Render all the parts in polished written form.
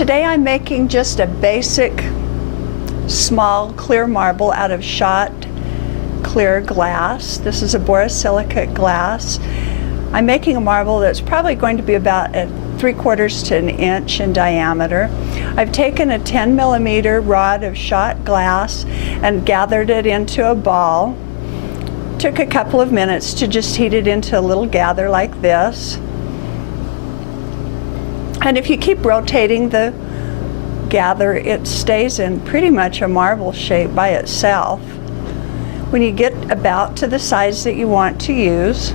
Today I'm making just a basic small clear marble out of Schott clear glass. This is a borosilicate glass. I'm making a marble that's probably going to be about 3/4 to an inch in diameter. I've taken a 10mm rod of Schott glass and gathered it into a ball. Took a couple of minutes to just heat it into a little gather like this. And if you keep rotating the gather, it stays in pretty much a marble shape by itself. When you get about to the size that you want to use,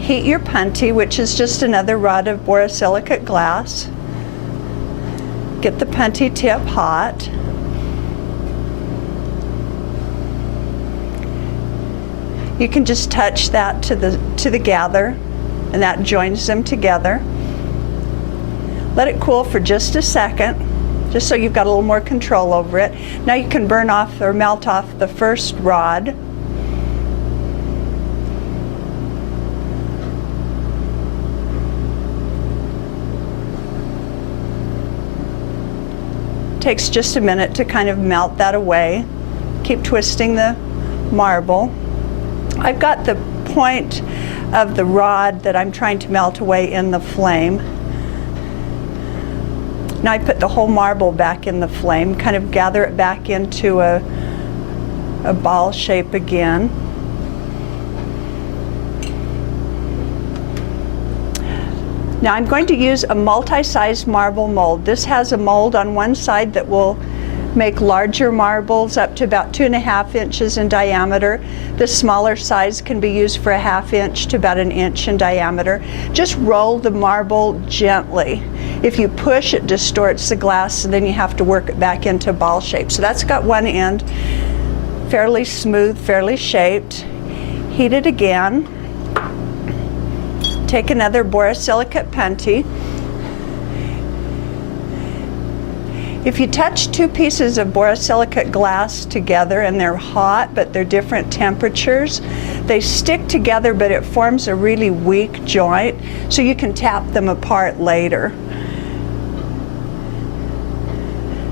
heat your punty, which is just another rod of borosilicate glass. Get the punty tip hot. You can just touch that to the gather, and that joins them together. Let it cool for just a second, just so you've got a little more control over it. Now you can burn off or melt off the first rod. Takes just a minute to kind of melt that away. Keep twisting the marble. I've got the point of the rod that I'm trying to melt away in the flame. Now I put the whole marble back in the flame, kind of gather it back into a ball shape again. Now I'm going to use a multi-sized marble mold. This has a mold on one side that will make larger marbles up to about 2.5 inches in diameter. The smaller size can be used for 1/2 inch to about 1 inch in diameter. Just roll the marble gently. If you push, it distorts the glass, and then you have to work it back into ball shape. So that's got one end fairly smooth, fairly shaped. Heat it again. Take another borosilicate punty. If you touch two pieces of borosilicate glass together and they're hot, but they're different temperatures, they stick together, but it forms a really weak joint, so you can tap them apart later.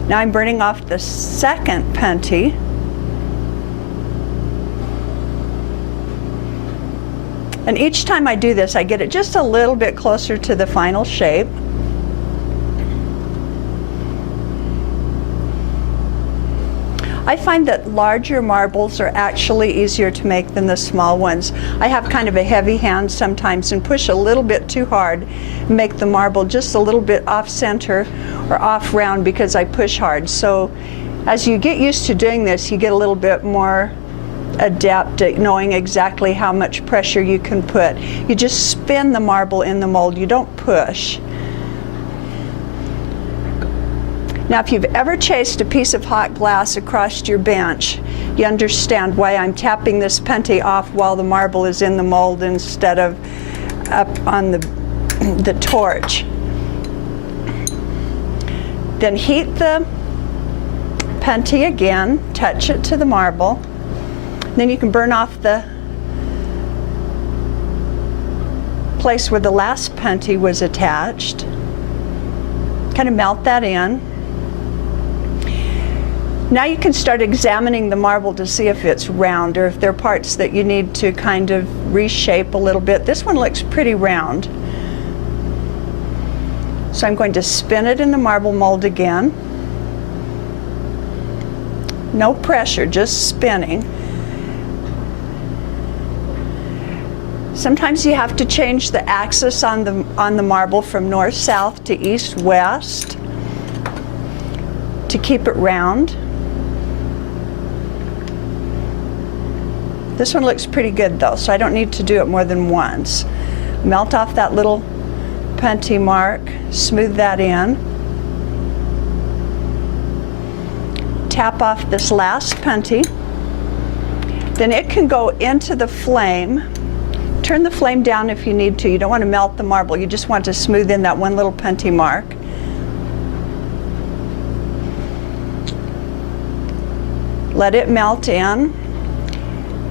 Now I'm burning off the second punty. And each time I do this, I get it just a little bit closer to the final shape. I find that larger marbles are actually easier to make than the small ones. I have kind of a heavy hand sometimes and push a little bit too hard and make the marble just a little bit off center or off round because I push hard. So as you get used to doing this, you get a little bit more adept at knowing exactly how much pressure you can put. You just spin the marble in the mold, you don't push. Now, if you've ever chased a piece of hot glass across your bench, you understand why I'm tapping this punty off while the marble is in the mold instead of up on the torch. Then heat the punty again, touch it to the marble. Then you can burn off the place where the last punty was attached. Kind of melt that in. Now you can start examining the marble to see if it's round or if there are parts that you need to kind of reshape a little bit. This one looks pretty round. So I'm going to spin it in the marble mold again. No pressure, just spinning. Sometimes you have to change the axis on the marble from north-south to east-west to keep it round. This one looks pretty good though, so I don't need to do it more than once. Melt off that little punty mark, smooth that in. Tap off this last punty. Then it can go into the flame. Turn the flame down if you need to. You don't want to melt the marble, you just want to smooth in that one little punty mark. Let it melt in.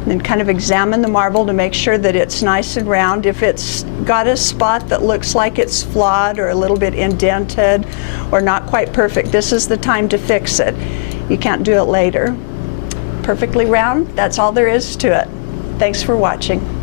Then kind of examine the marble to make sure that it's nice and round. If it's got a spot that looks like it's flawed or a little bit indented or not quite perfect, this is the time to fix it. You can't do it later. Perfectly round, that's all there is to it. Thanks for watching.